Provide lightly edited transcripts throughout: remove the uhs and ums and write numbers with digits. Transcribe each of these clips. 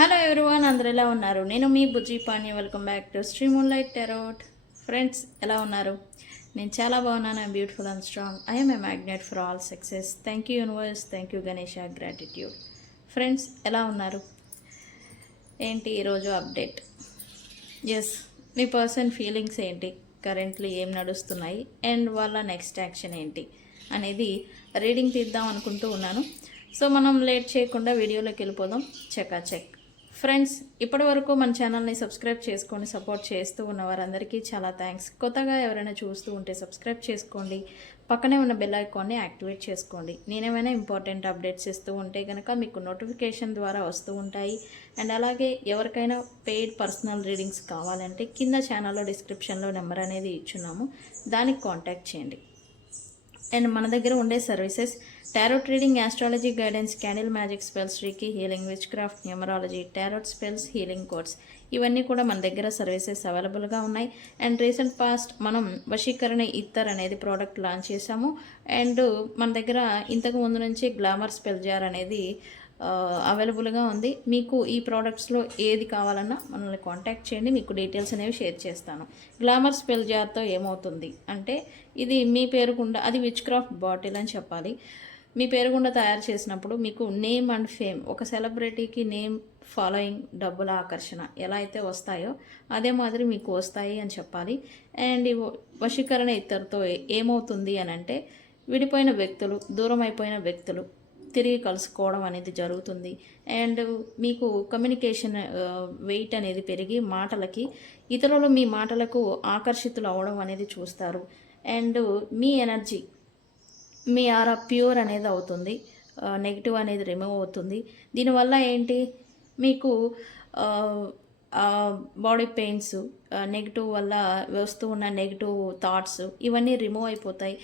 Hello everyone, అందరు ఎలా ఉన్నారు? నేను మీ Bujji Pani. Welcome back to stream moonlight tarot. Friends, ఎలా ఉన్నారు? నేను చాలా బాగున్నాను. I'm beautiful and strong. I'm a magnet for all success. Thank you universe, thank you Ganesha, gratitude. Friends, ఎలా ఉన్నారు? ఏంటి ఈరోజు అప్డేట్? ఎస్, మీ పర్సన్ ఫీలింగ్స్ ఏంటి, కరెంట్లీ ఏం నడుస్తున్నాయి, అండ్ వాళ్ళ నెక్స్ట్ యాక్షన్ ఏంటి అనేది రీడింగ్ తీద్దాం అనుకుంటూ ఉన్నాను. సో మనం లేట్ చేయకుండా వీడియోలోకి వెళ్ళిపోదాం. చెక్ ఫ్రెండ్స్, ఇప్పటి వరకు మన ఛానల్ని సబ్స్క్రైబ్ చేసుకొని సపోర్ట్ చేస్తూ ఉన్న వారందరికీ చాలా థ్యాంక్స్. కొత్తగా ఎవరైనా చూస్తూ ఉంటే సబ్స్క్రైబ్ చేసుకోండి, పక్కనే ఉన్న బెల్ ఐకాన్ని యాక్టివేట్ చేసుకోండి. నేనేమైనా ఇంపార్టెంట్ అప్డేట్స్ ఇస్తూ ఉంటే కనుక మీకు నోటిఫికేషన్ ద్వారా వస్తూ ఉంటాయి. అండ్ అలాగే ఎవరికైనా పెయిడ్ పర్సనల్ రీడింగ్స్ కావాలంటే కింద ఛానల్లో డిస్క్రిప్షన్లో నెంబర్ అనేది ఇచ్చున్నాము, దానికి కాంటాక్ట్ చేయండి. అండ్ మన దగ్గర ఉండే services tarot reading, astrology guidance, candle magic spells, reiki healing, witchcraft, numerology, tarot spells, healing codes, ఇవన్నీ కూడా మన దగ్గర సర్వీసెస్ అవైలబుల్గా ఉన్నాయి. అండ్ రీసెంట్ పాస్ట్ మనం వశీకరణ ఇత్తర్ అనేది ప్రోడక్ట్ లాంచ్ చేసాము. అండ్ మన దగ్గర ఇంతకు ముందు నుంచి గ్లామర్ స్పెల్ జార్ అనేది అవైలబుల్గా ఉంది. మీకు ఈ ప్రోడక్ట్స్లో ఏది కావాలన్నా మనల్ని కాంటాక్ట్ చేయండి, మీకు డీటెయిల్స్ అనేవి షేర్ చేస్తాను. గ్లామర్ స్పెల్ జార్తో ఏమవుతుంది అంటే, ఇది మీ పేరు గుండా, అది విచ్ క్రాఫ్ట్ బాటిల్ అని చెప్పాలి. మీ పేరు గుండా తయారు చేసినప్పుడు మీకు నేమ్ అండ్ ఫేమ్, ఒక సెలబ్రిటీకి నేమ్, ఫాలోయింగ్, డబ్బుల ఆకర్షణ ఎలా అయితే వస్తాయో అదే మాదిరి మీకు వస్తాయి అని చెప్పాలి. అండ్ ఈ వశీకరణ ఇద్దరితో ఏమవుతుంది అని అంటే, విడిపోయిన వ్యక్తులు, దూరం అయిపోయిన వ్యక్తులు తిరిగి కలుసుకోవడం అనేది జరుగుతుంది. అండ్ మీకు కమ్యూనికేషన్ వెయిట్ అనేది పెరిగి మాటలకి, ఇతరులు మీ మాటలకు ఆకర్షితులు అవ్వడం అనేది చూస్తారు. And me energy, me aura pure అనేది అవుతుంది, నెగిటివ్ అనేది రిమూవ్ అవుతుంది. దీనివల్ల ఏంటి, మీకు బాడీ పెయిన్స్, నెగిటివ్ వల్ల వస్తూ ఉన్న నెగిటివ్ థాట్స్ ఇవన్నీ రిమూవ్ అయిపోతాయి.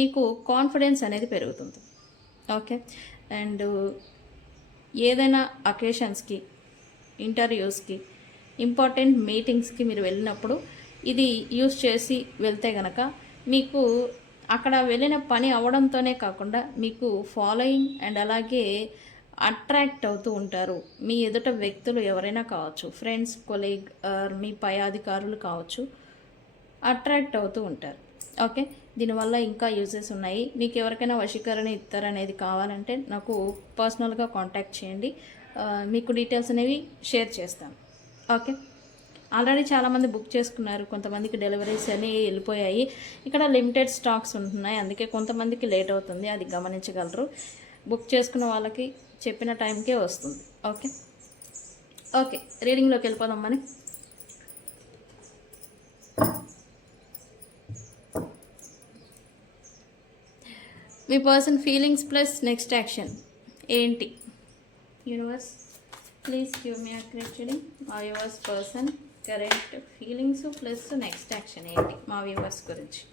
మీకు కాన్ఫిడెన్స్ అనేది పెరుగుతుంది. ఓకే. అండ్ ఏదైనా అకేషన్స్కి, ఇంటర్వ్యూస్కి, ఇంపార్టెంట్ మీటింగ్స్కి మీరు వెళ్ళినప్పుడు ఇది యూస్ చేసి వెళ్తే గనక మీకు అక్కడ వెళ్ళిన పని అవ్వడంతోనే కాకుండా మీకు ఫాలోయింగ్ అండ్ అలాగే అట్రాక్ట్ అవుతూ ఉంటారు. మీ ఎదుట వ్యక్తులు ఎవరైనా కావచ్చు, ఫ్రెండ్స్, కొలీగ్, మీ పై అధికారులు కావచ్చు, అట్రాక్ట్ అవుతూ ఉంటారు. ఓకే. దీనివల్ల ఇంకా యూజెస్ ఉన్నాయి. మీకు ఎవరికైనా వశీకరణ ఇస్తారనేది కావాలంటే నాకు పర్సనల్గా కాంటాక్ట్ చేయండి, మీకు డీటెయిల్స్ అనేవి షేర్ చేస్తాను. ఓకే. ఆల్రెడీ చాలామంది బుక్ చేసుకున్నారు, కొంతమందికి డెలివరీస్ అన్నీ వెళ్ళిపోయాయి. ఇక్కడ లిమిటెడ్ స్టాక్స్ ఉంటున్నాయి, అందుకే కొంతమందికి లేట్ అవుతుంది, అది గమనించగలరు. బుక్ చేసుకున్న వాళ్ళకి చెప్పిన టైంకే వస్తుంది. ఓకే. ఓకే, రీడింగ్లోకి వెళ్ళిపోదాం. మరి మీ person feelings plus next action ఏంటి? Universe, please give me accurate reading. మా viewers person current feelings plus next action ఏంటి మా వ్యూవర్స్ గురించి?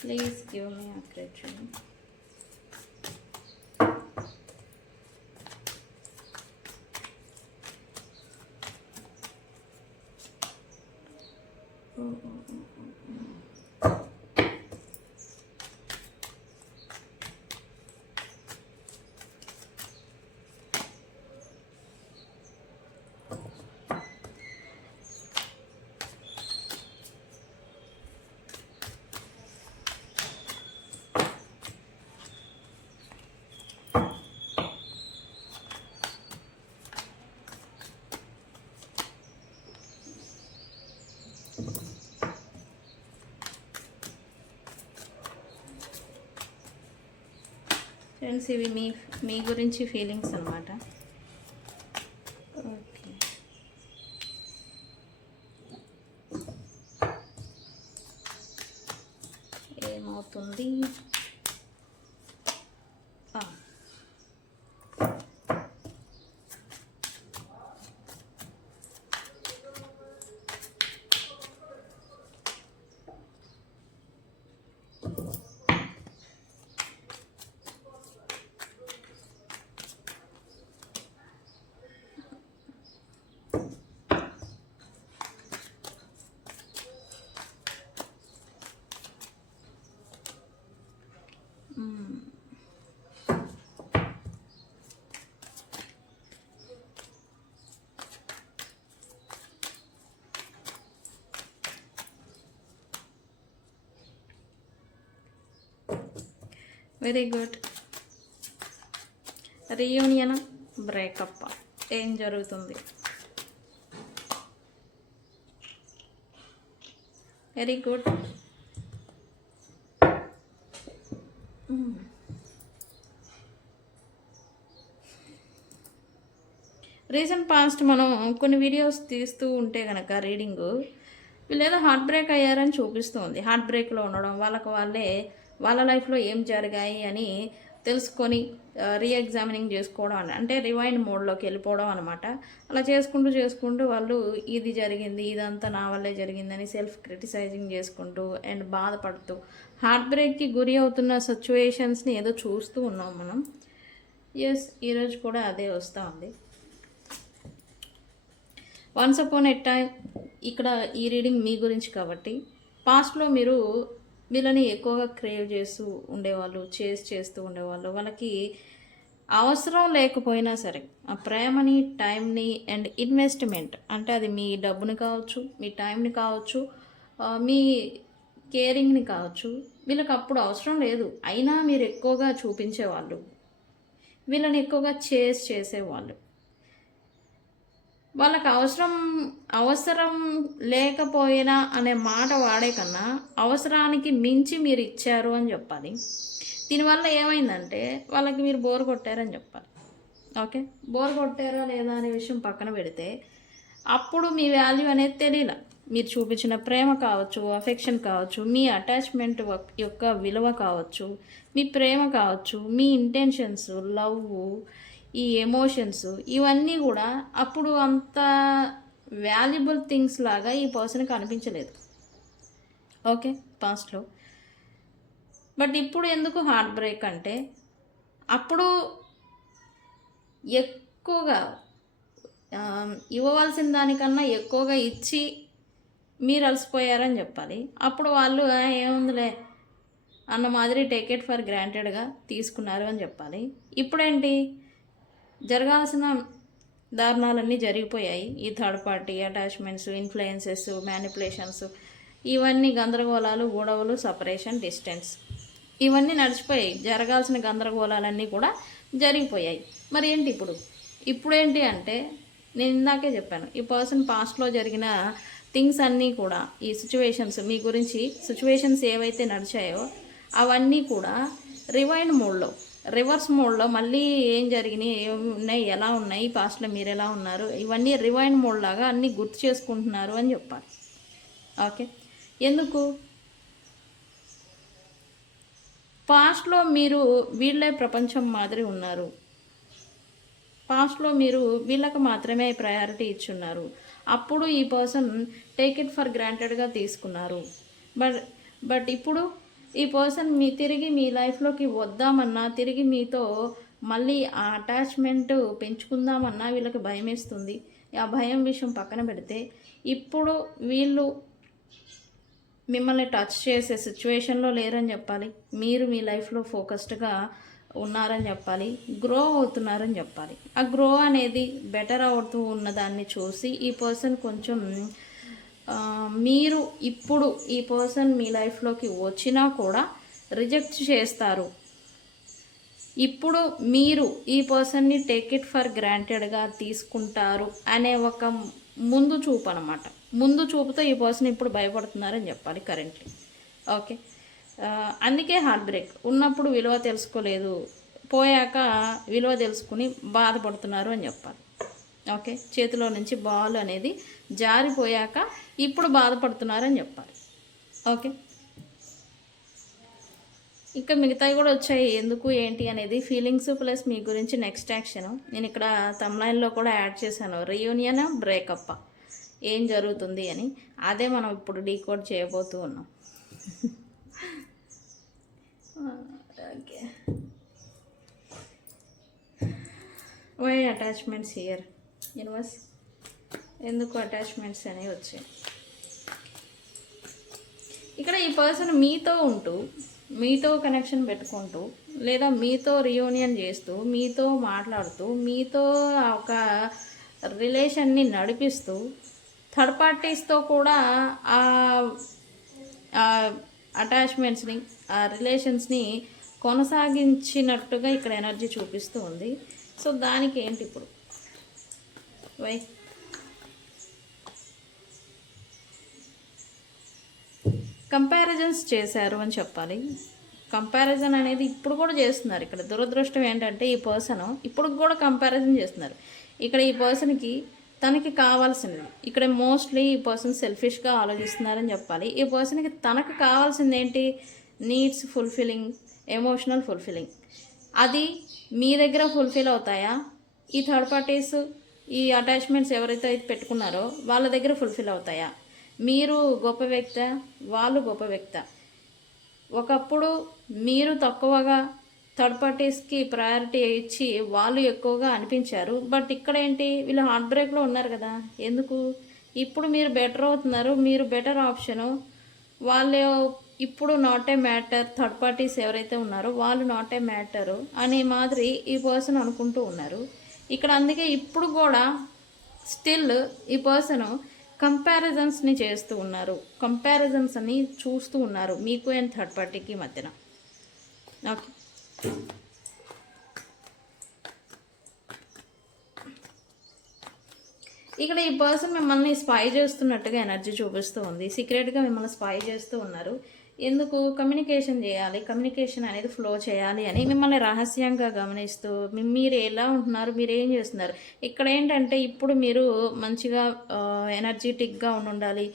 Please give me accurate reading. Friends, ఇవి మీ గురించి ఫీలింగ్స్ అన్నమాట. ఓకే. ఏమవుతుంది? Very good. రీయూనియన్, బ్రేకప్, ఏం జరుగుతుంది? Very good. రీసెంట్ పాస్ట్ మనం కొన్ని వీడియోస్ తీస్తూ ఉంటే కనుక రీడింగ్ వీళ్ళు ఏదో హార్ట్ బ్రేక్ అయ్యారని చూపిస్తుంది. హార్ట్ బ్రేక్లో ఉండడం, వాళ్ళే వాళ్ళ లైఫ్లో ఏం జరిగాయి అని తెలుసుకొని రీఎగ్జామినింగ్ చేసుకోవడం అంటే రివైండ్ మోడ్లోకి వెళ్ళిపోవడం అనమాట. అలా చేసుకుంటూ వాళ్ళు ఇది జరిగింది, ఇదంతా నా వల్లే జరిగిందని సెల్ఫ్ క్రిటిసైజింగ్ చేసుకుంటూ అండ్ బాధపడుతూ హార్ట్ బ్రేక్కి గురి అవుతున్న సిచ్యువేషన్స్ని ఏదో చూస్తూ ఉన్నాం మనం. ఎస్, ఈరోజు కూడా అదే వస్తూ ఉంది. వన్స్ అపాన్ ఎ టైం, ఇక్కడ ఈ రీడింగ్ మీ గురించి కాబట్టి పాస్ట్లో మీరు వీళ్ళని ఎక్కువగా క్రేవ్ చేస్తూ ఉండేవాళ్ళు, చేస్తూ ఉండేవాళ్ళు. వాళ్ళకి అవసరం లేకపోయినా సరే ఆ ప్రేమని, టైంని అండ్ ఇన్వెస్ట్మెంట్ అంటే అది మీ డబ్బుని కావచ్చు, మీ టైంని కావచ్చు, మీ కేరింగ్ని కావచ్చు, వీళ్ళకి అప్పుడు అవసరం లేదు అయినా మీరు ఎక్కువగా చూపించేవాళ్ళు, వీళ్ళని ఎక్కువగా చేసేవాళ్ళు. వాళ్ళకి అవసరం లేకపోయినా అనే మాట వాడే కన్నా అవసరానికి మించి మీరు ఇచ్చారు అని చెప్పాలి. దీనివల్ల ఏమైందంటే వాళ్ళకి మీరు బోర్ కొట్టారని చెప్పాలి. ఓకే, బోర్ కొట్టారా లేదా అనే విషయం పక్కన పెడితే అప్పుడు మీ వాల్యూ అనేది తెలియలా. మీరు చూపించిన ప్రేమ కావచ్చు, అఫెక్షన్ కావచ్చు, మీ అటాచ్మెంట్ యొక్క విలువ కావచ్చు, మీ ప్రేమ కావచ్చు, మీ ఇంటెన్షన్స్, లవ్, ఈ ఎమోషన్స్ ఇవన్నీ కూడా అప్పుడు అంత వాల్యుబుల్ థింగ్స్ లాగా ఈ పర్సన్కి అనిపించలేదు. ఓకే, పాస్ట్లో. బట్ ఇప్పుడు ఎందుకు హార్ట్ బ్రేక్ అంటే అప్పుడు ఎక్కువగా ఇవ్వవలసిన దానికన్నా ఎక్కువగా ఇచ్చి మీరు అలసిపోయారని చెప్పాలి. అప్పుడు వాళ్ళు ఏముందిలే అన్న మాదిరి టేక్ ఇట్ ఫర్ గ్రాంటెడ్గా తీసుకున్నారు అని చెప్పాలి. ఇప్పుడేంటి, జరగాల్సిన దారుణాలన్నీ జరిగిపోయాయి. ఈ third party attachments, influences, manipulations, ఇవన్నీ గందరగోళాలు, గొడవలు, సపరేషన్, డిస్టెన్స్ ఇవన్నీ నడిచిపోయాయి. జరగాల్సిన గందరగోళాలన్నీ కూడా జరిగిపోయాయి. మరి ఏంటి ఇప్పుడేంటి అంటే నేను ఇందాకే చెప్పాను, ఈ పర్సన్ పాస్ట్లో జరిగిన థింగ్స్ అన్నీ కూడా, ఈ సిచ్యువేషన్స్ మీ గురించి సిచ్యువేషన్స్ ఏవైతే నడిచాయో అవన్నీ కూడా రివైండ్ మోడ్లో, రివర్స్ మోడ్లో మళ్ళీ ఏం జరిగినాయి, ఏమి ఉన్నాయి, ఎలా ఉన్నాయి, పాస్ట్లో మీరు ఎలా ఉన్నారు, ఇవన్నీ రివైండ్ మోడ్ లాగా అన్నీ గుర్తు చేసుకుంటున్నారు అని చెప్పాలి. ఓకే, ఎందుకు పాస్ట్లో మీరు వీళ్ళే ప్రపంచం మాదిరి ఉన్నారు, పాస్ట్లో మీరు వీళ్ళకి మాత్రమే ప్రయారిటీ ఇచ్చున్నారు, అప్పుడు ఈ పర్సన్ టేక్ ఇట్ ఫర్ గ్రాంటెడ్గా తీసుకున్నారు. బట్ ఇప్పుడు ఈ పర్సన్ తిరిగి మీ లైఫ్లోకి వద్దామన్నా, తిరిగి మీతో మళ్ళీ ఆ అటాచ్మెంట్ పెంచుకుందామన్నా వీళ్ళకి భయం వేస్తుంది. ఆ భయం విషయం పక్కన పెడితే ఇప్పుడు వీళ్ళు మిమ్మల్ని టచ్ చేసే సిచ్యువేషన్లో లేరని చెప్పాలి. మీరు మీ లైఫ్లో ఫోకస్డ్గా ఉన్నారని చెప్పాలి, గ్రో అవుతున్నారని చెప్పాలి. ఆ గ్రో అనేది బెటర్ అవుతూ ఉన్నదాన్ని చూసి ఈ పర్సన్ కొంచెం మీరు ఇప్పుడు ఈ పర్సన్ మీ లైఫ్లోకి వచ్చినా కూడా రిజెక్ట్ చేస్తారు. ఇప్పుడు మీరు ఈ పర్సన్ని టేక్ ఇట్ ఫర్ గ్రాంటెడ్గా తీసుకుంటారు అనే ఒక ముందు చూపు అనమాట. ముందు చూపుతో ఈ పర్సన్ ఇప్పుడు భయపడుతున్నారని చెప్పాలి కరెంట్లీ. ఓకే, అందుకే హార్ట్ బ్రేక్ ఉన్నప్పుడు విలువ తెలుసుకోలేదు, పోయాక విలువ తెలుసుకుని బాధపడుతున్నారు అని చెప్పాలి. ఓకే, చేతిలో నుంచి బాల్ అనేది జారిపోయాక ఇప్పుడు బాధపడుతున్నారని చెప్పాలి. ఓకే, ఇంకా మిగతావి కూడా వచ్చాయి, ఎందుకు ఏంటి అనేది ఫీలింగ్స్ ప్లస్ మీ గురించి నెక్స్ట్ యాక్షన్. నేను ఇక్కడ తమ్లైన్లో కూడా యాడ్ చేశాను, రీయూనియన్, బ్రేకప్ ఏం జరుగుతుంది అని. అదే మనం ఇప్పుడు డీకోడ్ చేయబోతూ ఉన్నాం. Okay, why attachments here universe, ఎందుకు అటాచ్మెంట్స్ అనేవి వచ్చాయి ఇక్కడ? ఈ పర్సన్ మీతో ఉంటూ, మీతో కనెక్షన్ పెట్టుకుంటూ, లేదా మీతో రియూనియన్ చేస్తూ, మీతో మాట్లాడుతూ, మీతో ఒక రిలేషన్ని నడిపిస్తూ, థర్డ్ పార్టీస్తో కూడా ఆ అటాచ్మెంట్స్ని, ఆ రిలేషన్స్ని కొనసాగించినట్టుగా ఇక్కడ ఎనర్జీ చూపిస్తూ ఉంది. సో దానికి ఏంటి ఇప్పుడు వై కంపారిజన్స్ చేశారు అని చెప్పాలి. కంపారిజన్ అనేది ఇప్పుడు కూడా చేస్తున్నారు. ఇక్కడ దురదృష్టం ఏంటంటే ఈ పర్సన్ ఇప్పుడు కూడా కంపారిజన్ చేస్తున్నారు. ఇక్కడ ఈ పర్సన్కి తనకి కావాల్సినది ఇక్కడ మోస్ట్లీ ఈ పర్సన్ సెల్ఫిష్గా ఆలోచిస్తున్నారని చెప్పాలి. ఈ పర్సన్కి తనకు కావాల్సింది ఏంటి? Needs fulfilling, emotional fulfilling. అది మీ దగ్గర ఫుల్ఫిల్ అవుతాయా? ఈ థర్డ్ పార్టీస్, ఈ అటాచ్మెంట్స్ ఎవరైతే అయితే పెట్టుకున్నారో వాళ్ళ దగ్గర ఫుల్ఫిల్ అవుతాయా? మీరు గొప్ప వ్యక్త, వాళ్ళు గొప్ప వ్యక్త. ఒకప్పుడు మీరు తక్కువగా థర్డ్ పార్టీస్కి ప్రయారిటీ ఇచ్చి వాళ్ళు ఎక్కువగా అనిపించారు. బట్ ఇక్కడ ఏంటి, వీళ్ళు హార్ట్ బ్రేక్లో ఉన్నారు కదా. ఎందుకు? ఇప్పుడు మీరు బెటర్ అవుతున్నారు, మీరు బెటర్ ఆప్షను. వాళ్ళు ఇప్పుడు not a matter, third parties ఎవరైతే ఉన్నారో వాళ్ళు నాట్ ఏ మ్యాటరు అనే మాదిరి ఈ పర్సన్ అనుకుంటూ ఉన్నారు ఇక్కడ. అందుకే ఇప్పుడు కూడా స్టిల్ ఈ పర్సన్ కంపారిజన్స్ని చేస్తూ ఉన్నారు, కంపారిజన్స్ అని చూస్తూ ఉన్నారు మీకు అండ్ థర్డ్ పార్టీకి మధ్యన. ఓకే, ఇక్కడ ఈ పర్సన్ మిమ్మల్ని స్పై చేస్తున్నట్టుగా ఎనర్జీ చూపిస్తూ ఉంది. సీక్రెట్గా మిమ్మల్ని స్పై చేస్తూ ఉన్నారు. ఎందుకు? కమ్యూనికేషన్ చేయాలి, కమ్యూనికేషన్ అనేది ఫ్లో చేయాలి అని మిమ్మల్ని రహస్యంగా గమనిస్తూ మీరు ఎలా ఉంటున్నారు, మీరు ఏం చేస్తున్నారు. ఇక్కడ ఏంటంటే ఇప్పుడు మీరు మంచిగా ఎనర్జెటిక్గా ఉండాలి.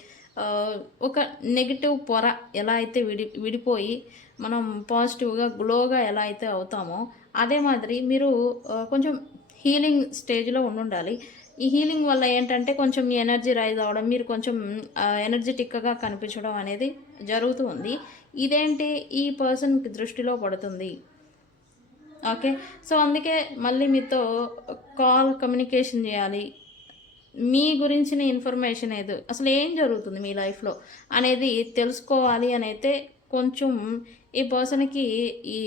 ఒక నెగిటివ్ పొర ఎలా అయితే విడిపోయి మనం పాజిటివ్గా గ్లోగా ఎలా అయితే అవుతామో అదే మాదిరి మీరు కొంచెం హీలింగ్ స్టేజ్లో ఉండాలి. ఈ హీలింగ్ వల్ల ఏంటంటే కొంచెం మీ ఎనర్జీ రైజ్ అవ్వడం, మీరు కొంచెం ఎనర్జెటిక్గా కనిపించడం అనేది జరుగుతూ ఉంది. ఇదేంటి ఈ పర్సన్కి దృష్టిలో పడుతుంది. ఓకే, సో అందుకే మళ్ళీ మీతో కాల్ కమ్యూనికేషన్ చేయాలి. మీ గురించిన ఇన్ఫర్మేషన్ ఏదో అసలు ఏం జరుగుతుంది మీ లైఫ్లో అనేది తెలుసుకోవాలి అని అయితే కొంచెం ఈ పర్సన్కి ఈ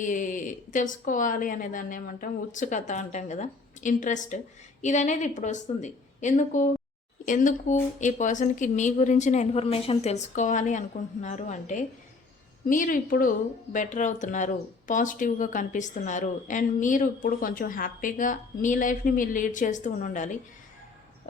తెలుసుకోవాలి అనే దాన్ని ఏమంటాం, ఉత్సుకత అంటాం కదా, ఇంట్రెస్ట్. ఇది అనేది ఇప్పుడు వస్తుంది. ఎందుకు ఈ పర్సన్కి మీ గురించిన ఇన్ఫర్మేషన్ తెలుసుకోవాలి అనుకుంటున్నారు అంటే మీరు ఇప్పుడు బెటర్ అవుతున్నారు, పాజిటివ్గా కనిపిస్తున్నారు, అండ్ మీరు ఇప్పుడు కొంచెం హ్యాపీగా మీ లైఫ్ని మీరు లీడ్ చేస్తూ ఉండాలి.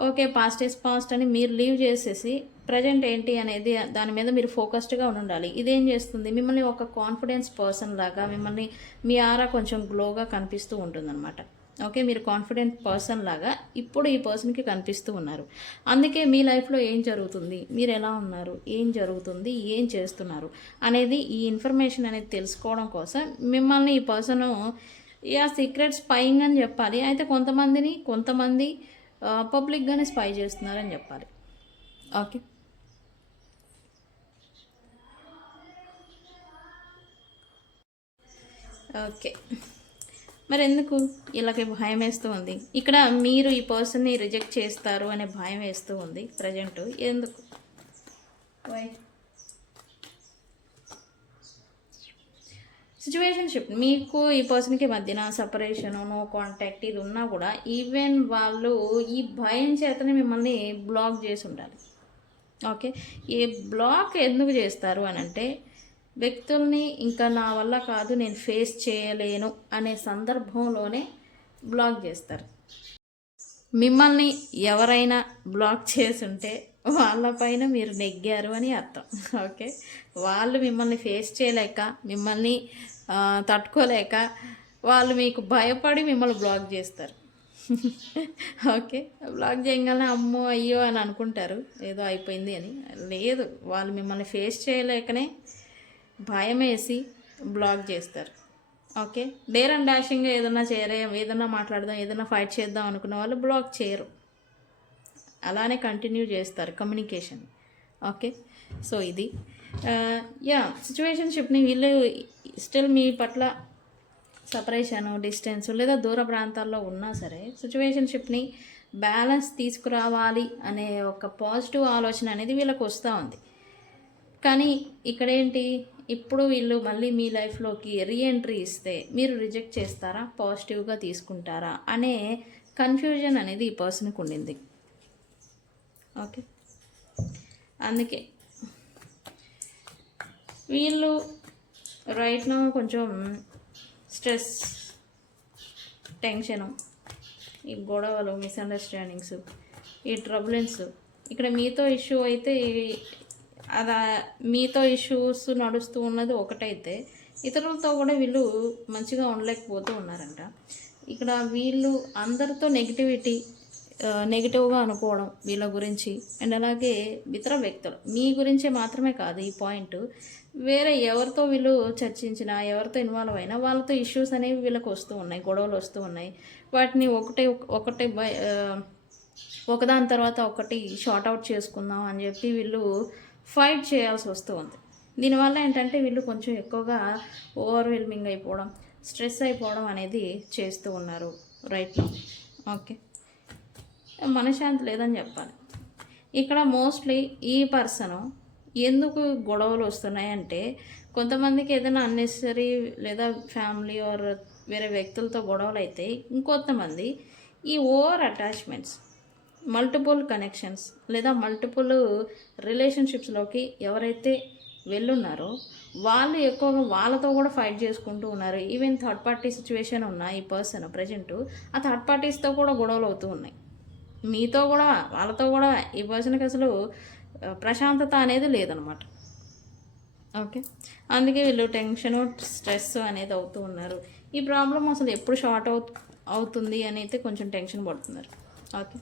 ఓకే, పాస్ట్ ఈజ్ పాస్ట్ అని మీరు లీవ్ చేసేసి ప్రజెంట్ ఏంటి అనేది దాని మీద మీరు ఫోకస్డ్గా ఉండాలి. ఇదేం చేస్తుంది, మిమ్మల్ని ఒక కాన్ఫిడెన్స్ పర్సన్ లాగా మిమ్మల్ని మీ ఆరా కొంచెం గ్లోగా కనిపిస్తూ ఉంటుందన్నమాట. ఓకే, మీరు కాన్ఫిడెంట్ పర్సన్ లాగా ఇప్పుడు ఈ పర్సన్కి కనిపిస్తూ ఉన్నారు. అందుకే మీ లైఫ్లో ఏం జరుగుతుంది, మీరు ఎలా ఉన్నారు, ఏం జరుగుతుంది, ఏం చేస్తున్నారు అనేది ఈ ఇన్ఫర్మేషన్ అనేది తెలుసుకోవడం కోసం మిమ్మల్ని ఈ పర్సన్ సీక్రెట్ స్పైయింగ్ అని చెప్పాలి. అయితే కొంతమంది పబ్లిక్గానే స్పై చేస్తున్నారని చెప్పాలి. ఓకే, ఓకే, మరి ఎందుకు ఇలాగే భయం వేస్తూ ఉంది? ఇక్కడ మీరు ఈ పర్సన్ని రిజెక్ట్ చేస్తారు అనే భయం వేస్తూ ఉంది ప్రజెంట్. ఎందుకు? వై? సిచ్యువేషన్షిప్ మీకు ఈ పర్సన్కి మధ్యన సపరేషను, నో కాంటాక్ట్ ఇది ఉన్నా కూడా ఈవెన్ వాళ్ళు ఈ భయం చేతనే మిమ్మల్ని బ్లాక్ చేసి ఉండాలి. ఓకే, ఈ బ్లాక్ ఎందుకు చేస్తారు అని అంటే వ్యక్తుల్ని ఇంకా నా వల్ల కాదు, నేను ఫేస్ చేయలేను అనే సందర్భంలోనే బ్లాక్ చేస్తారు. మిమ్మల్ని ఎవరైనా బ్లాక్ చేసుంటే వాళ్ళపైన మీరు నెగ్గారు అని అర్థం. ఓకే, వాళ్ళు మిమ్మల్ని ఫేస్ చేయలేక, మిమ్మల్ని తట్టుకోలేక వాళ్ళు మీకు భయపడి మిమ్మల్ని బ్లాక్ చేస్తారు. ఓకే, బ్లాక్ చేయగానే అమ్మో అయ్యో అని అనుకుంటారు ఏదో అయిపోయింది అని. లేదు, వాళ్ళు మిమ్మల్ని ఫేస్ చేయలేకనే భయం వేసి బ్లాక్ చేస్తారు. ఓకే, డేర్ అండ్ డాషింగ్గా ఏదన్నా మాట్లాడదాం, ఏదైనా ఫైట్ చేద్దాం అనుకున్న వాళ్ళు బ్లాక్ చేయరు, అలానే కంటిన్యూ చేస్తారు కమ్యూనికేషన్. ఓకే, సో ఇది సిచ్యువేషన్షిప్ని వీళ్ళు స్టిల్ మీ పట్ల సపరేషను, డిస్టెన్స్ లేదా దూర ప్రాంతాల్లో ఉన్నా సరే సిచ్యువేషన్షిప్ని బ్యాలెన్స్ తీసుకురావాలి అనే ఒక పాజిటివ్ ఆలోచన అనేది వీళ్ళకి వస్తూ ఉంది. కానీ ఇక్కడేంటి, ఇప్పుడు వీళ్ళు మళ్ళీ మీ లైఫ్లోకి రీఎంట్రీ ఇస్తే మీరు రిజెక్ట్ చేస్తారా, పాజిటివ్గా తీసుకుంటారా అనే కన్ఫ్యూజన్ అనేది ఈ పర్సన్కి ఉండింది. ఓకే, అందుకే వీళ్ళు రైట్ నౌ కొంచెం స్ట్రెస్, టెన్షను, ఈ గొడవలు, మిస్అండర్స్టాండింగ్స్, ఈ ట్రబులెన్స్. ఇక్కడ మీతో ఇష్యూ అయితే అదా మీతో ఇష్యూస్ నడుస్తూ ఉన్నది ఒకటైతే ఇతరులతో కూడా వీళ్ళు మంచిగా ఉండలేకపోతూ ఉన్నారంట. ఇక్కడ వీళ్ళు అందరితో నెగిటివ్గా అనుకోవడం వీళ్ళ గురించి, అండ్ అలాగే ఇతర వ్యక్తులు మీ గురించే మాత్రమే కాదు ఈ పాయింట్, వేరే ఎవరితో వీళ్ళు చర్చించినా, ఎవరితో ఇన్వాల్వ్ అయినా వాళ్ళతో ఇష్యూస్ అనేవి వీళ్ళకి వస్తూ ఉన్నాయి, గొడవలు వస్తూ ఉన్నాయి. వాటిని ఒకటే ఒకదాని తర్వాత ఒకటి షార్ట్ అవుట్ చేసుకుందాం అని చెప్పి వీళ్ళు ఫైట్ చేయాల్సి వస్తూ ఉంది. దీనివల్ల ఏంటంటే వీళ్ళు కొంచెం ఎక్కువగా ఓవర్వెల్మింగ్ అయిపోవడం, స్ట్రెస్ అయిపోవడం అనేది చేస్తూ ఉన్నారు రైట్ నౌ. ఓకే, మనశ్శాంతి లేదని చెప్పాలి. ఇక్కడ మోస్ట్లీ ఈ పర్సన్ ఎందుకు గొడవలు వస్తున్నాయంటే, కొంతమందికి ఏదైనా అన్నెసరీ లేదా ఫ్యామిలీ ఆర్ వేరే వ్యక్తులతో గొడవలు అయితే, ఇంకొంతమంది ఈ ఓవర్ అటాచ్మెంట్స్, మల్టిపుల్ కనెక్షన్స్ లేదా మల్టిపుల్ రిలేషన్షిప్స్లోకి ఎవరైతే వెళ్ళున్నారో వాళ్ళు ఎక్కువగా వాళ్ళతో కూడా ఫైట్ చేసుకుంటూ ఉన్నారు. ఈవెన్ థర్డ్ పార్టీ సిచ్యువేషన్ ఉన్న ఈ పర్సన్ ప్రజెంట్ ఆ థర్డ్ పార్టీస్తో కూడా గొడవలు అవుతూ ఉన్నాయి. మీతో కూడా వాళ్ళతో కూడా ఈ పర్సన్కి అసలు ప్రశాంతత అనేది లేదనమాట. ఓకే, అందుకే వీళ్ళు టెన్షన్, స్ట్రెస్ అనేది అవుతూ ఉన్నారు. ఈ ప్రాబ్లం అసలు ఎప్పుడు షార్ట్ అవుతుంది అని అయితే కొంచెం టెన్షన్ పడుతున్నారు. Okay,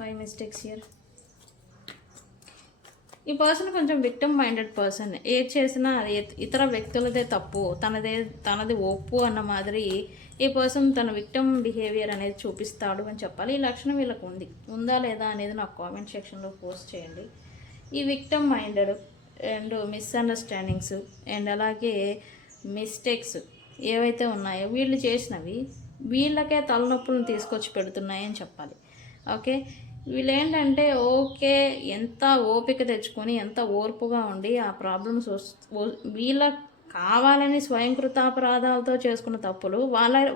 why mistakes here? ఈ పర్సన్ కొంచెం విక్టిమ్ మైండెడ్ పర్సన్. ఏది చేసినా అది ఇతర వ్యక్తులదే తప్పు, తనది ఒప్పు అన్న మాదిరి ఈ పర్సన్ తన విక్టిమ్ బిహేవియర్ అనేది చూపిస్తాడు అని చెప్పాలి. ఈ లక్షణం వీళ్ళకు ఉందా లేదా అనేది నాకు కామెంట్ సెక్షన్లో పోస్ట్ చేయండి. ఈ victim minded and misunderstandings and అలాగే మిస్టేక్స్ ఏవైతే ఉన్నాయో వీళ్ళు చేసినవి వీళ్ళకే తలనొప్పులను తీసుకొచ్చి పెడుతున్నాయని చెప్పాలి. ఓకే, వీళ్ళు ఏంటంటే ఓకే ఎంత ఓపిక తెచ్చుకొని ఎంత ఓర్పుగా ఉండి ఆ ప్రాబ్లమ్స్ వీళ్ళ కావాలని స్వయంకృతాపరాధాలతో చేసుకున్న తప్పులు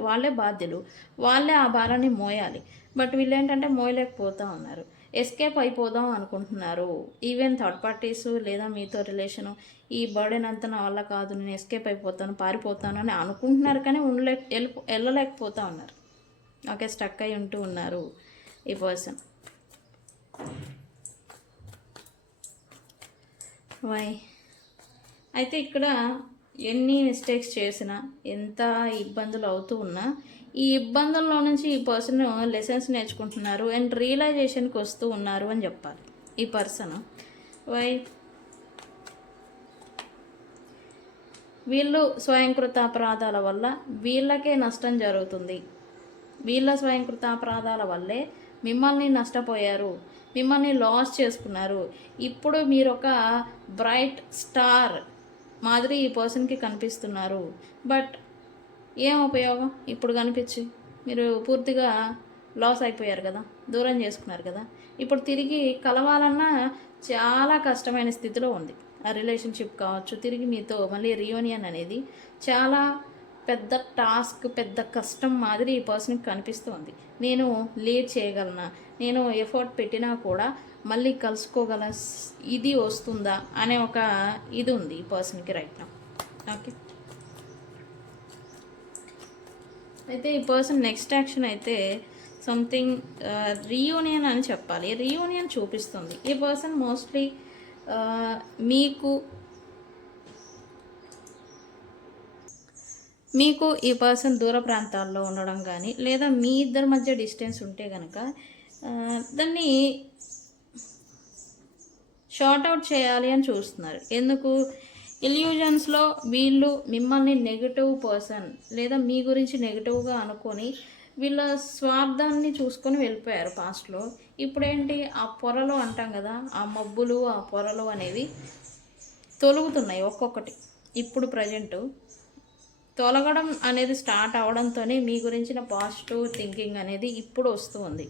వాళ్ళే బాధ్యులు, వాళ్ళే ఆ భారాన్ని మోయాలి. బట్ వీళ్ళు ఏంటంటే మోయలేకపోతూ ఉన్నారు, ఎస్కేప్ అయిపోదాం అనుకుంటున్నారు. ఈవెన్ థర్డ్ పార్టీస్ లేదా మీతో రిలేషను ఈ బర్డెన్ అంతా నా వల్ల కాదు, నేను ఎస్కేప్ అయిపోతాను, పారిపోతాను అని అనుకుంటున్నారు, కానీ వెళ్ళలేకపోతూ ఉన్నారు. ఓకే, స్టక్ అయి ఉంటూ ఉన్నారు ఈ పర్సన్. వై? అయితే ఇక్కడ ఎన్ని మిస్టేక్స్ చేసినా, ఎంత ఇబ్బందులు అవుతూ ఉన్నా, ఈ ఇబ్బందుల్లో నుంచి ఈ పర్సన్ లెసన్స్ నేర్చుకుంటున్నారు అండ్ రియలైజేషన్కి వస్తూ ఉన్నారు అని చెప్పాలి ఈ పర్సన్. వై? వీళ్ళు స్వయంకృత అపరాధాల వల్ల వీళ్ళకే నష్టం జరుగుతుంది. వీళ్ళ స్వయంకృత అపరాధాల వల్లే మిమ్మల్ని నష్టపోయారు, మిమ్మల్ని లాస్ చేసుకున్నారు. ఇప్పుడు మీరు ఒక బ్రైట్ స్టార్ మాదిరి ఈ పర్సన్కి కనిపిస్తున్నారు. బట్ ఏం ఉపయోగం? ఇప్పుడు కనిపించి మీరు పూర్తిగా లాస్ అయిపోయారు కదా, దూరం చేసుకున్నారు కదా. ఇప్పుడు తిరిగి కలవాలన్నా చాలా కష్టమైన స్థితిలో ఉంది ఆ రిలేషన్షిప్ కావచ్చు. తిరిగి మీతో మళ్ళీ రియూనియన్ అనేది చాలా పెద్ద టాస్క్, పెద్ద కష్టం మాదిరి ఈ పర్సన్కి కనిపిస్తుంది. నేను లీడ్ చేయగలనా, నేను ఎఫర్ట్ పెట్టినా కూడా మళ్ళీ కలుసుకోగల ఇది వస్తుందా అనే ఒక ఇది ఉంది ఈ పర్సన్కి రైట్ నౌ. ఓకే, అయితే ఈ పర్సన్ నెక్స్ట్ యాక్షన్ అయితే సంథింగ్ రీయూనియన్ అని చెప్పాలి. రీయూనియన్ చూపిస్తుంది ఈ పర్సన్. మోస్ట్లీ మీకు ఈ పర్సన్ దూర ప్రాంతాల్లో ఉండడం కానీ లేదా మీ ఇద్దరి మధ్య డిస్టెన్స్ ఉంటే కనుక దాన్ని షార్ట్ అవుట్ చేయాలి అని చూస్తున్నారు. ఎందుకు? ఇల్యూజన్స్లో వీళ్ళు మిమ్మల్ని నెగిటివ్ పర్సన్ లేదా మీ గురించి నెగిటివ్గా అనుకొని వీళ్ళ స్వార్థాన్ని చూసుకొని వెళ్ళిపోయారు పాస్ట్లో. ఇప్పుడేంటి, ఆ పొరలు అంటాం కదా, ఆ మబ్బులు, ఆ పొరలు అనేవి తొలుగుతున్నాయి ఒక్కొక్కటి. ఇప్పుడు ప్రజెంటు తొలగడం అనేది స్టార్ట్ అవడంతోనే మీ గురించిన పాజిటివ్ థింకింగ్ అనేది ఇప్పుడు వస్తూ ఉంది.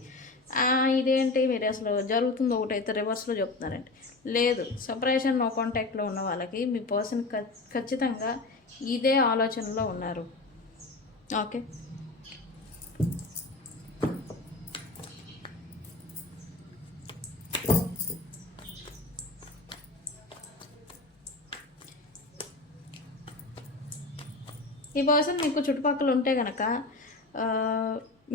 ఇదేంటి మీరు అసలు జరుగుతుంది ఒకటైతే రివర్స్లో చెప్తున్నారండి. లేదు, సెపరేషన్ నో కాంటాక్ట్లో ఉన్న వాళ్ళకి మీ పర్సన్ ఖచ్చితంగా ఇదే ఆలోచనలో ఉన్నారు. ఓకే, ఈ పర్సన్ మీకు చుట్టుపక్కల ఉంటే కనుక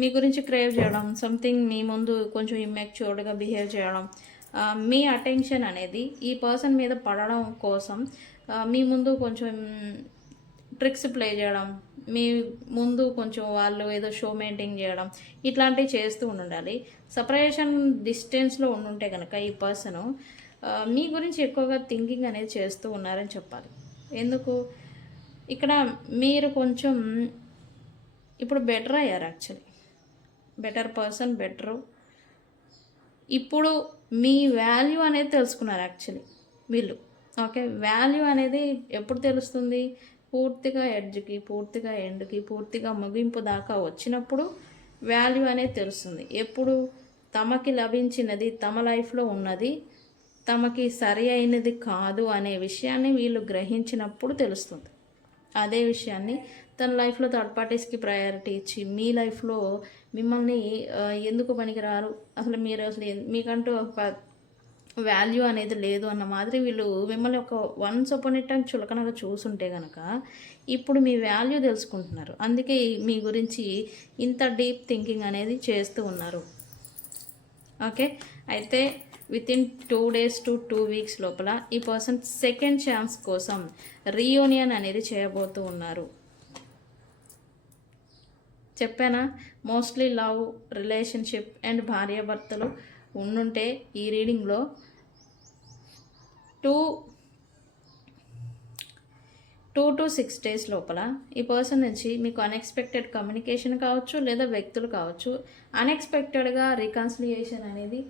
మీ గురించి క్రేవ్ చేయడం, సంథింగ్ మీ ముందు కొంచెం ఇమ్మెచ్యూర్డ్గా బిహేవ్ చేయడం, మీ అటెన్షన్ అనేది ఈ పర్సన్ మీద పడడం కోసం మీ ముందు కొంచెం ట్రిక్స్ ప్లే చేయడం, మీ ముందు కొంచెం వాళ్ళు ఏదో షో మెయింటైన్ చేయడం, ఇట్లాంటివి చేస్తూ ఉండాలి. సపరేషన్ డిస్టెన్స్లో ఉండుంటే కనుక ఈ పర్సను మీ గురించి ఎక్కువగా థింకింగ్ అనేది చేస్తూ ఉన్నారని చెప్పాలి. ఎందుకు ఇక్కడ మీరు కొంచెం ఇప్పుడు బెటర్ అయ్యారు, యాక్చువల్లీ బెటర్ పర్సన్, బెటరు. ఇప్పుడు మీ వాల్యూ అనేది తెలుసుకున్నారు యాక్చువల్లీ వీళ్ళు. ఓకే, వాల్యూ అనేది ఎప్పుడు తెలుస్తుంది? పూర్తిగా ఎడ్జ్కి, పూర్తిగా ఎండ్కి, పూర్తిగా ముగింపు దాకా వచ్చినప్పుడు వాల్యూ అనేది తెలుస్తుంది. ఎప్పుడు తమకి లభించినది, తమ లైఫ్లో ఉన్నది తమకి సరి అయినది కాదు అనే విషయాన్ని వీళ్ళు గ్రహించినప్పుడు తెలుస్తుంది. అదే విషయాన్ని తన లైఫ్లో థర్డ్ పార్టీస్కి ప్రయారిటీ ఇచ్చి మీ లైఫ్లో మిమ్మల్ని ఎందుకు పనికిరారు, అసలు మీరు అసలు మీకంటూ ఒక వాల్యూ అనేది లేదు అన్న మాదిరి వీళ్ళు మిమ్మల్ని ఒక వన్స్ అపాన్ ఎ టైం చులకనగా చూసుంటే కనుక ఇప్పుడు మీ వాల్యూ తెలుసుకుంటున్నారు. అందుకే మీ గురించి ఇంత డీప్ థింకింగ్ అనేది చేస్తూ ఉన్నారు. ఓకే, అయితే వితిన్ 2 days to 2 weeks లోపల ఈ పర్సన్ సెకండ్ ఛాన్స్ కోసం రీయూనియన్ అనేది చేయబోతూ ఉన్నారు. చెప్పానా, మోస్ట్లీ లవ్, రిలేషన్షిప్ అండ్ భార్యాభర్తలు ఉండుంటే ఈ రీడింగ్లో 2 to 6 days లోపల ఈ పర్సన్ నుంచి మీకు అన్ఎక్స్పెక్టెడ్ కమ్యూనికేషన్ కావచ్చు, లేదా వ్యక్తులు కావచ్చు, అన్ఎక్స్పెక్టెడ్గా రీకన్సిలియేషన్ అనేది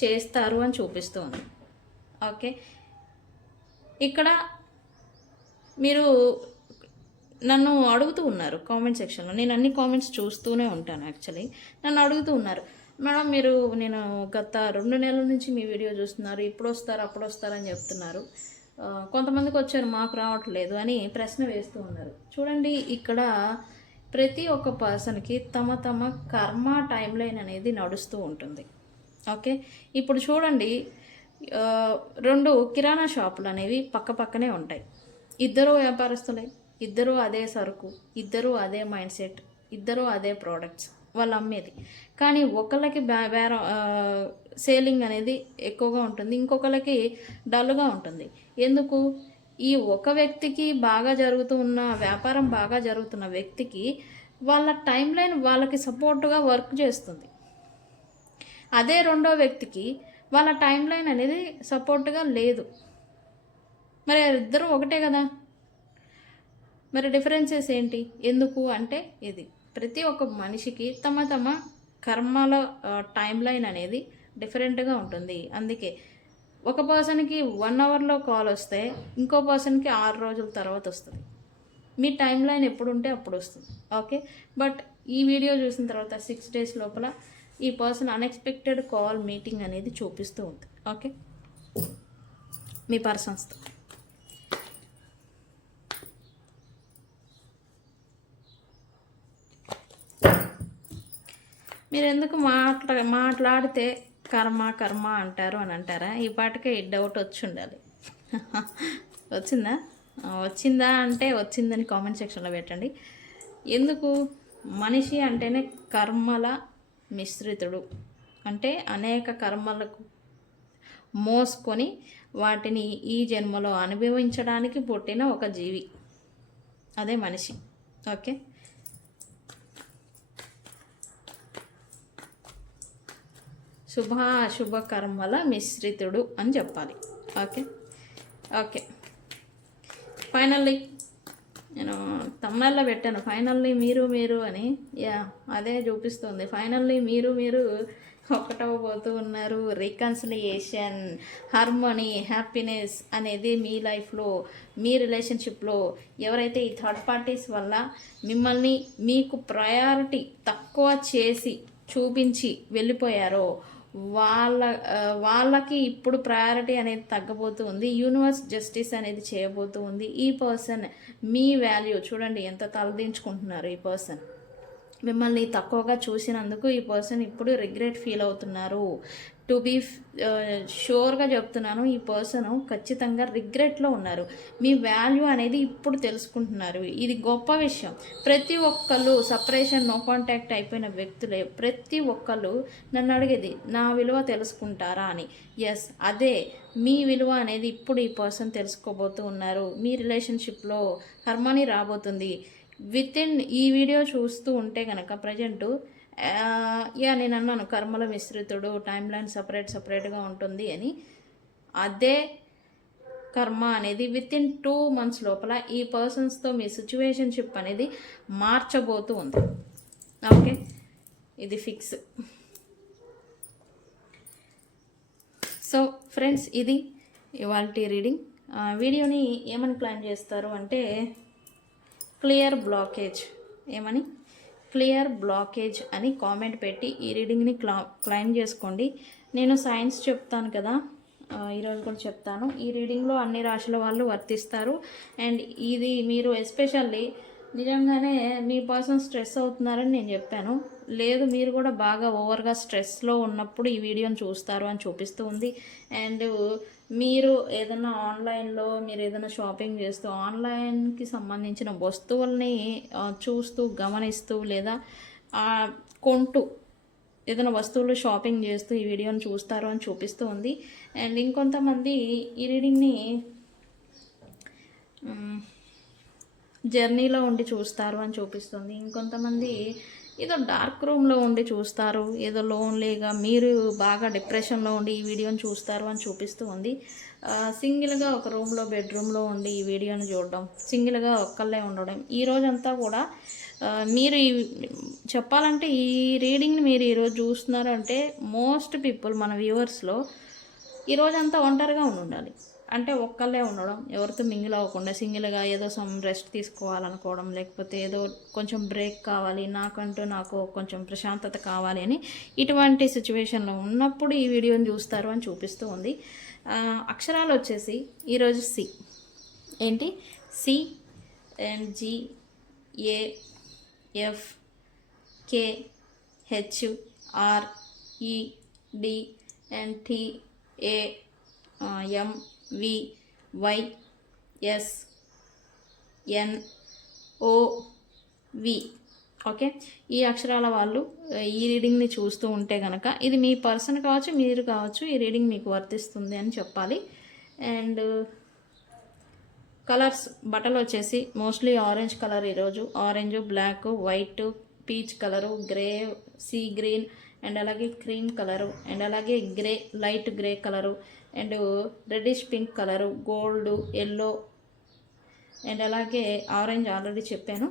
చేస్తారు అని చూపిస్తుంది. ఓకే, ఇక్కడ మీరు నన్ను అడుగుతూ ఉన్నారు కామెంట్ సెక్షన్లో, నేను అన్ని కామెంట్స్ చూస్తూనే ఉంటాను యాక్చువల్లీ. నన్ను అడుగుతూ ఉన్నారు, మేడం మీరు నేను గత 2 నెలల నుంచి మీ వీడియో చూస్తున్నారు, ఇప్పుడు వస్తారు అప్పుడు వస్తారని చెప్తున్నారు, కొంతమందికి వచ్చారు మాకు రావట్లేదు అని ప్రశ్న వేస్తూ ఉన్నారు. చూడండి, ఇక్కడ ప్రతి ఒక్క పర్సన్కి తమ కర్మ టైం లైన్ అనేది నడుస్తూ ఉంటుంది. ఓకే, ఇప్పుడు చూడండి, 2 కిరాణా షాపులు అనేవి పక్కనే ఉంటాయి. ఇద్దరు వ్యాపారస్తులే, ఇద్దరు అదే సరుకు, ఇద్దరు అదే మైండ్ సెట్, ఇద్దరు అదే ప్రోడక్ట్స్ వాళ్ళు అమ్మేది. కానీ ఒకళ్ళకి సేలింగ్ అనేది ఎక్కువగా ఉంటుంది, ఇంకొకళ్ళకి డల్గా ఉంటుంది. ఎందుకు? ఈ ఒక వ్యక్తికి బాగా జరుగుతూ ఉన్న వ్యాపారం, బాగా జరుగుతున్న వ్యక్తికి వాళ్ళ టైం లైన్ వాళ్ళకి సపోర్టుగా వర్క్ చేస్తుంది. అదే రెండో వ్యక్తికి వాళ్ళ టైం లైన్ అనేది సపోర్ట్గా లేదు. మరి ఇద్దరు ఒకటే కదా, మరి డిఫరెన్సెస్ ఏంటి? ఎందుకు అంటే ఇది ప్రతి ఒక్క మనిషికి తమ కర్మల టైం లైన్ అనేది డిఫరెంట్గా ఉంటుంది. అందుకే ఒక పర్సన్కి 1 అవర్లో కాల్ వస్తే ఇంకో పర్సన్కి 6 రోజుల తర్వాత వస్తుంది. మీ టైం లైన్ ఎప్పుడు ఉంటే అప్పుడు వస్తుంది. ఓకే, బట్ ఈ వీడియో చూసిన తర్వాత 6 days లోపల ఈ పర్సన్ అన్ఎక్స్పెక్టెడ్ కాల్, మీటింగ్ అనేది చూపిస్తూ ఉంది. ఓకే, మీ పర్సన్స్తో మీరు ఎందుకు మాట్లాడితే కర్మ అంటారు అని అంటారా? ఈ పాటికే ఈ డౌట్ వచ్చి ఉండాలి. వచ్చిందా అంటే వచ్చిందని కామెంట్ సెక్షన్లో పెట్టండి. ఎందుకు? మనిషి అంటేనే కర్మల మిశ్రితుడు, అంటే అనేక కర్మలకు మోసుకొని వాటిని ఈ జన్మలో అనుభవించడానికి పుట్టిన ఒక జీవి, అదే మనిషి. ఓకే, శుభాశుభ కర్మల మిశ్రితుడు అని చెప్పాలి. ఓకే, ఫైనల్లీ నేను తమిళలో పెట్టాను ఫైనల్లీ మీరు అని. అదే చూపిస్తుంది. ఫైనల్లీ మీరు ఒకటవబోతూ ఉన్నారు. రీకన్సిలియేషన్, హార్మోనీ, హ్యాపీనెస్ అనేది మీ లైఫ్లో, మీ రిలేషన్షిప్లో ఎవరైతే ఈ థర్డ్ పార్టీస్ వల్ల మిమ్మల్ని మీకు ప్రయారిటీ తక్కువ చేసి చూపించి వెళ్ళిపోయారో వాళ్ళకి ఇప్పుడు ప్రయారిటీ అనేది తగ్గబోతూ ఉంది. యూనివర్స్ జస్టిస్ అనేది చేయబోతూ ఉంది. ఈ పర్సన్ మీ వాల్యూ చూడండి ఎంత తలదించుకుంటున్నారు. ఈ పర్సన్ మిమ్మల్ని తక్కువగా చూసినందుకు ఈ పర్సన్ ఇప్పుడు రిగ్రెట్ ఫీల్ అవుతున్నారు. టు బీ షూర్గా చెప్తున్నాను, ఈ పర్సన్ ఖచ్చితంగా రిగ్రెట్లో ఉన్నారు. మీ వాల్యూ అనేది ఇప్పుడు తెలుసుకుంటున్నారు. ఇది గొప్ప విషయం. ప్రతి ఒక్కళ్ళు సపరేషన్ నో కాంటాక్ట్ అయిపోయిన వ్యక్తులే ప్రతి ఒక్కళ్ళు నన్ను అడిగేది నా విలువ తెలుసుకుంటారా అని. ఎస్, అదే మీ విలువ అనేది ఇప్పుడు ఈ పర్సన్ తెలుసుకోబోతూ ఉన్నారు. మీ రిలేషన్షిప్లో హార్మనీ రాబోతుంది. విత్ ఇన్ ఈ వీడియో చూస్తూ ఉంటే కనుక ప్రజెంటు నేను అన్నాను కర్మల మిశ్రితుడు, టైం లైన్ సపరేట్గా ఉంటుంది అని. అదే కర్మ అనేది విత్ ఇన్ 2 months లోపల ఈ పర్సన్స్తో మీ సిచ్యువేషన్షిప్ అనేది మార్చబోతూ ఉంది. ఓకే, ఇది ఫిక్స్. సో ఫ్రెండ్స్, ఇది ఇవాల్టి రీడింగ్. వీడియోని ఏమని ప్లాన్ చేస్తారు అంటే క్లియర్ బ్లాకేజ్ అని కామెంట్ పెట్టి ఈ రీడింగ్ని క్లైమ్ చేసుకోండి. నేను సైన్స్ చెప్తాను కదా, ఈరోజు కూడా చెప్తాను. ఈ రీడింగ్లో అన్ని రాశుల వాళ్ళు వర్తిస్తారు. అండ్ ఇది మీరు ఎస్పెషల్లీ నిజంగానే మీ పర్సన్ స్ట్రెస్ అవుతున్నారని నేను చెప్పాను. లేదు, మీరు కూడా బాగా ఓవర్గా స్ట్రెస్లో ఉన్నప్పుడు ఈ వీడియోని చూస్తారు అని చూపిస్తూ ఉంది. అండ్ మీరు ఏదైనా ఆన్లైన్లో మీరు ఏదైనా షాపింగ్ చేస్తూ ఆన్లైన్కి సంబంధించిన వస్తువుల్ని చూస్తూ గమనిస్తూ లేదా కొంటూ ఏదైనా వస్తువులు షాపింగ్ చేస్తూ ఈ వీడియోని చూస్తారు అని చూపిస్తూ ఉంది. అండ్ ఇంకొంతమంది ఈ రీడింగ్ని జర్నీలో ఉండి చూస్తారు అని చూపిస్తుంది. ఇంకొంతమంది ఏదో డార్క్ రూమ్లో ఉండి చూస్తారు, ఏదో లోన్లీగా మీరు బాగా డిప్రెషన్లో ఉండి ఈ వీడియోని చూస్తారు అని చూపిస్తూ ఉంది. సింగిల్గా ఒక రూమ్లో బెడ్రూమ్లో ఉండి ఈ వీడియోని చూడడం, సింగిల్గా ఒక్కళ్ళే ఉండడం, ఈ రోజంతా కూడా మీరు చెప్పాలంటే ఈ రీడింగ్ని మీరు ఈరోజు చూస్తున్నారు అంటే మోస్ట్ పీపుల్ మన వ్యూవర్స్లో ఈరోజంతా ఒంటరిగా ఉండాలి. అంటే ఒక్కళ్ళే ఉండడం, ఎవరితో మింగిల్ అవ్వకుండా సింగిల్గా ఏదో సమ్ రెస్ట్ తీసుకోవాలనుకోవడం, లేకపోతే ఏదో కొంచెం బ్రేక్ కావాలి, నాకు కొంచెం ప్రశాంతత కావాలి అని ఇటువంటి సిచ్యువేషన్లో ఉన్నప్పుడు ఈ వీడియోని చూస్తారు అని చూపిస్తూ ఉంది. అక్షరాలు వచ్చేసి ఈరోజు సి ఏంటి C and G A F K H R E D and T A M V Y S N O V. Okay, ఈ అక్షరాల వాళ్ళు ఈ రీడింగ్ని చూస్తూ ఉంటే కనుక ఇది మీ పర్సన్ కావచ్చు, మీరు కావచ్చు, ఈ రీడింగ్ మీకు వర్తిస్తుంది అని చెప్పాలి. అండ్ కలర్స్ బట్టలు వచ్చేసి మోస్ట్లీ ఆరెంజ్ కలర్, ఈరోజు orange, black, white, peach colour, grey, sea green and అలాగే క్రీమ్ కలరు అండ్ అలాగే grey, light grey colour and reddish pink colour, gold, yellow and అలాగే ఆరెంజ్ ఆల్రెడీ చెప్పాను,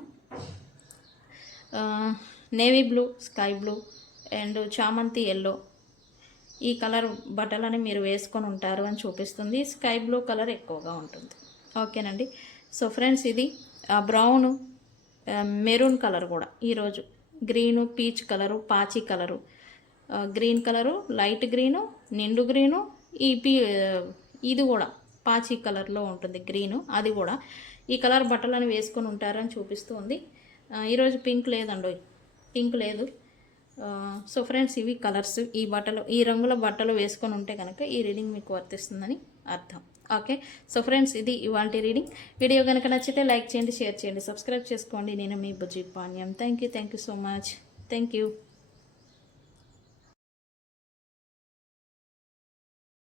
navy blue, sky blue and చామంతి yellow. ఈ colour బట్టలని మీరు వేసుకొని ఉంటారు అని చూపిస్తుంది. స్కై బ్లూ కలర్ ఎక్కువగా ఉంటుంది. ఓకేనండి. సో ఫ్రెండ్స్, ఇది బ్రౌను, మెరూన్ కలర్ కూడా ఈరోజు, గ్రీను, పీచ్ కలరు, పాచి colour, green colour, light green, నిండు గ్రీను, ఇది కూడా పాచి కలర్లో ఉంటుంది గ్రీను, అది కూడా ఈ కలర్ బట్టలను వేసుకొని ఉంటారని చూపిస్తూ ఉంది. ఈరోజు పింక్ లేదండి, పింక్ లేదు. సో ఫ్రెండ్స్, ఇవి కలర్స్. ఈ రంగుల బట్టలు వేసుకొని ఉంటే కనుక ఈ రీడింగ్ మీకు వర్తిస్తుందని అర్థం. ఓకే, సో ఫ్రెండ్స్, ఇది ఇవాల్టి రీడింగ్. వీడియో కనుక నచ్చితే లైక్ చేయండి, షేర్ చేయండి, సబ్స్క్రైబ్ చేసుకోండి. నేను మీ Bujji Panyam. Thank you so much. Thank you.